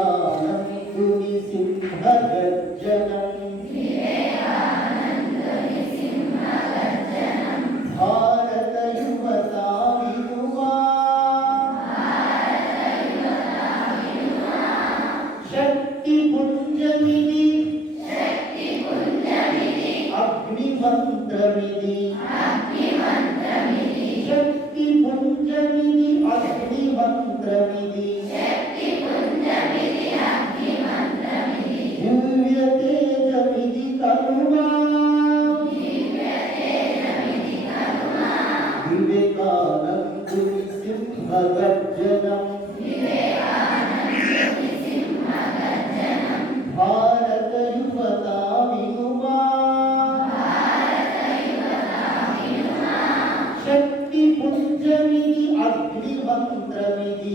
వివేకానందుని సింహగర్జనం భారత యువతా వినుమా శక్తి పుంజమిది అగ్నిమంత్రమిది శక్తి పుంజమిది అగ్నిమంత్రమిది దివ్య తేజమిది కరుణా వివేకానందుని సింహగర్జనం భారత యువతా వినుమా శక్తి పుంజమిది అగ్నిమంత్రమిది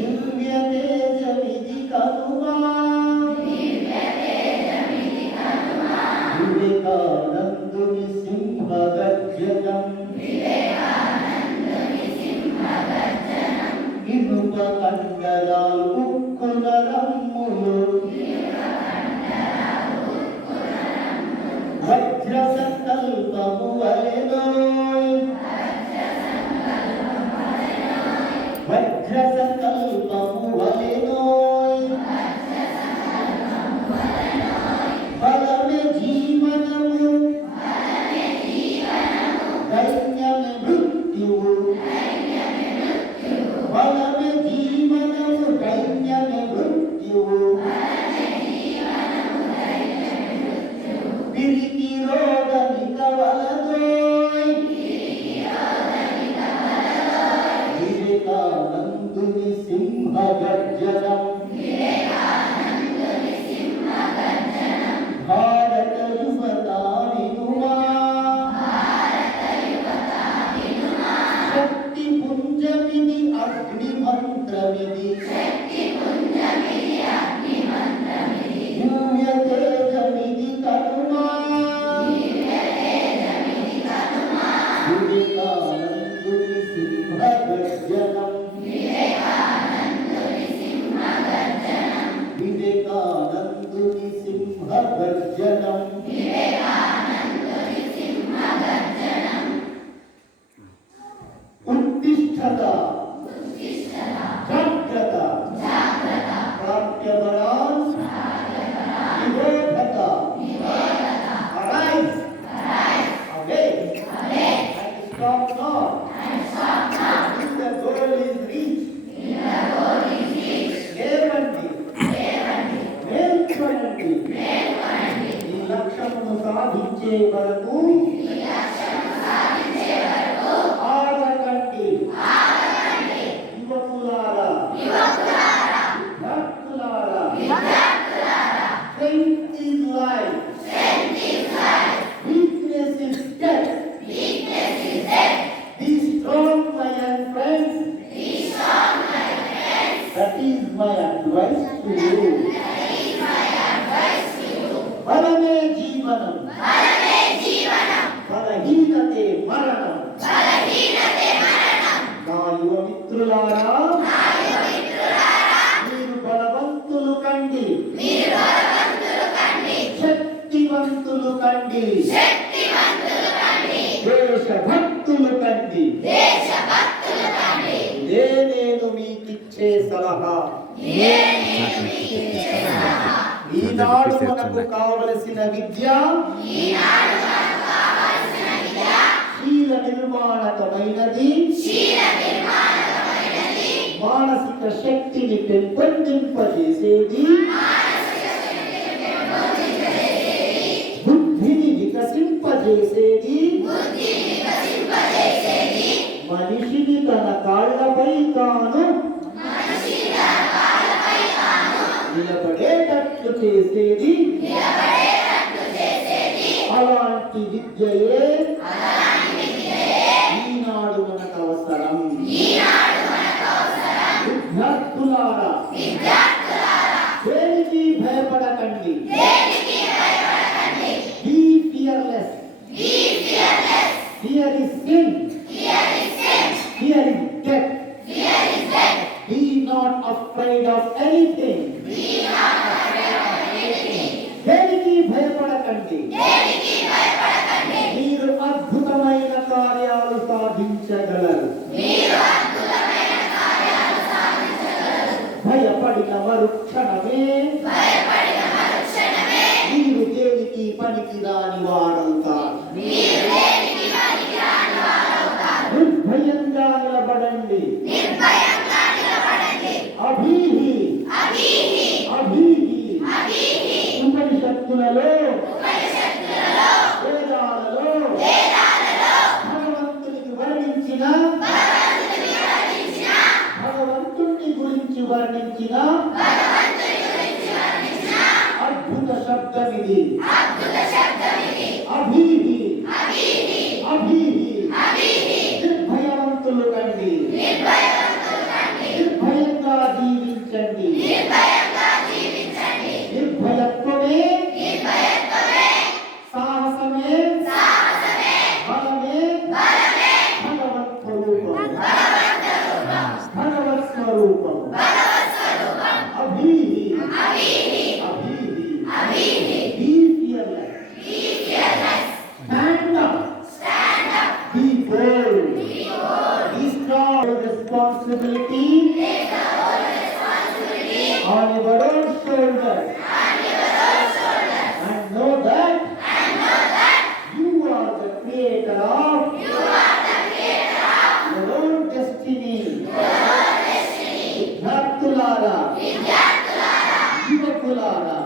దివ్య తేజమిది కరుణా వివేకానందుని సింహగర్జనం ఇనుప కండరాలు ఉక్కున రమ్ములు వజ్ర సంకల్పము వలెనోయ్ వజ్ర సంకల్పము వలెనోయ్ బలమే జీవనము దైన్యమే మృత్యువు బలమే జీవనము దైన్యమే మృత్యువు పిరికి రోగమిక వలదోయ్ వివేకానందుని సింహగర్జనం భారత యువతా వినుమా శక్తి పుంజమిది అగ్నిమంత్రమిది దివ్య తేజమిది కరుణా వివేకానందుని సింహగర్జనం వివేకానందుని సింహగర్జనం ఉత్తిష్ఠత జాగ్రత్త ప్రాప్యవరాన్ నిరోధత arise awake and stop not till the goal is reached లేవండి మేల్కొనండి ఈ లక్ష్యమును సాధించే వరకు ఆగకండి యువకులారా విద్యార్థులారా strength is life weakness is death be strong my young friends that is my advice to you బలమే జీవనం బలహీనతే మరణం నా యువ మిత్రులారా మీరు బలవంతులు కండి శక్తివంతులు కండి దేశభక్తులు కండి ఇదే నేను మీకిచ్చే సలహా ఈనాడు మనకు కావలసిన విద్య శీల నిర్మాణకమైనది మానసిక శక్తిని పెంపొందింపజేసేది బుద్ధిని వికసింపజేసేది మనిషిని తన కాళ్ళపై తాను నిలబడేటట్లు చేసేది అలాంటి విద్యయే ఈనాడు మనకు అవసరం విద్యార్థులారా దేనికి భయపడకండి బీ ఫియర్లెస్ భయపడకండి. మీరు అద్భుతమైన కార్యాలు సాధించగలరు. భయపడిన మరుక్షణమే మీరు దేనికి పనికి రాని వారవుతారు. నిర్భయంగా నిలబడండి. అభీహి అభీహి ఉపనిషత్తులలో వేదాలలో భగవంతునికి వర్ణించిన భగవంతుని గురించి వర్ణించిన అద్భుత శబ్దమిది. అభీహి అభీహి నిర్భయవంతులు కండి. నిర్భయంగా జీవించండి. నిర్భయత్వమే సాహసమే బలమే భగవత్ స్వరూపం. అభీహి be fearless. Stand up. Be bold. Be strong. Responsibility on your own shoulders. And know that you are the creator of your own destiny. విద్యార్థులారా, యువకులారా,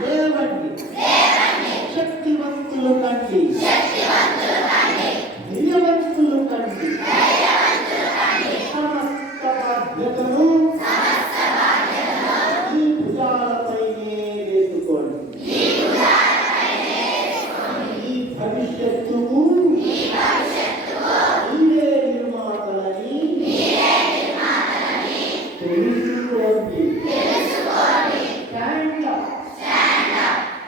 లేవండి. శక్తివంతులు కండి. ధైర్యవంతులు కండి. సమస్త బాధ్యతను ఈ భుజాలపైనే వేసుకోండి. ఈ భవిష్యత్తుకు మీరే నిర్మాతలని తెలుసుకోండి. Stand up.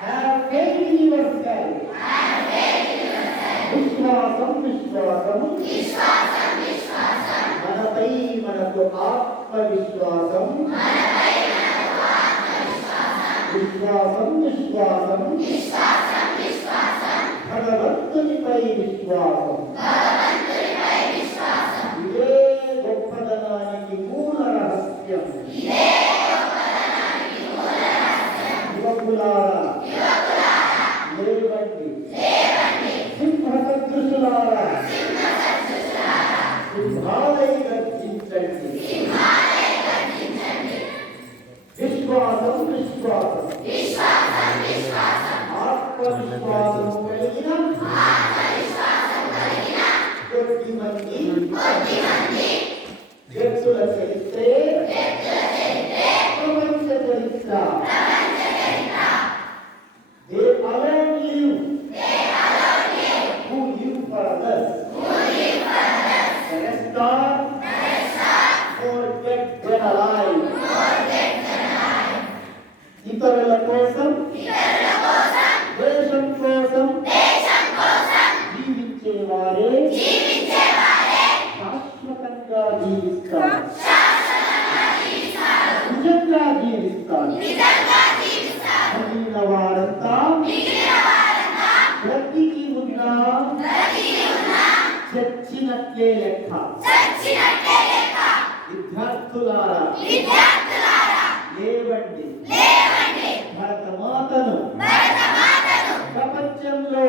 Have faith in yourself. విశ్వాసం మనపై మనకు ఆత్మవిశ్వాసం. విశ్వాసం భగవంతునిపై విశ్వాసం. ఇదే గొప్పదనానికి మూల రహస్యం. యువకులారా, లేవండి. సింహ సదృశులారా, సింహాలై గర్జించండి. విశ్వాసం ఆత్మవిశ్వాసం కలిగిన కొద్ది మంది వ్యక్తుల చరిత్రే ప్రపంచ చరిత్ర. They alone live who live for others. The rest are more dead than alive. ఇతరుల కోసం దేశం కోసం జీవించేవారే శాశ్వతంగా జీవిస్తారు. నిజంగా జీవిస్తారు. మిగిలిన వారంతా బ్రతికి ఉన్నా చచ్చినట్లే లెక్క. విద్యార్థులారా, లేవండి. భరతమాతను ప్రపంచంలో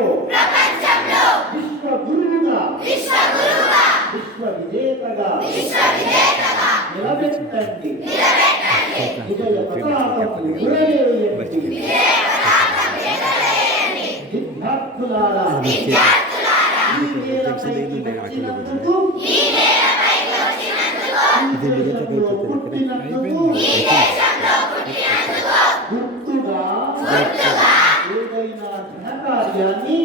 విశ్వగురువుగా విశ్వ విజేతగా నిలబెట్టండి. విజయ పతాకం ఎగురవేయండి. విద్యార్థులారా, ఈ నేలపైకి వచ్చినందుకు, ఈ దేశంలో పుట్టినందుకు గుర్తుగా ఏదైనా ఘనకార్యాన్ని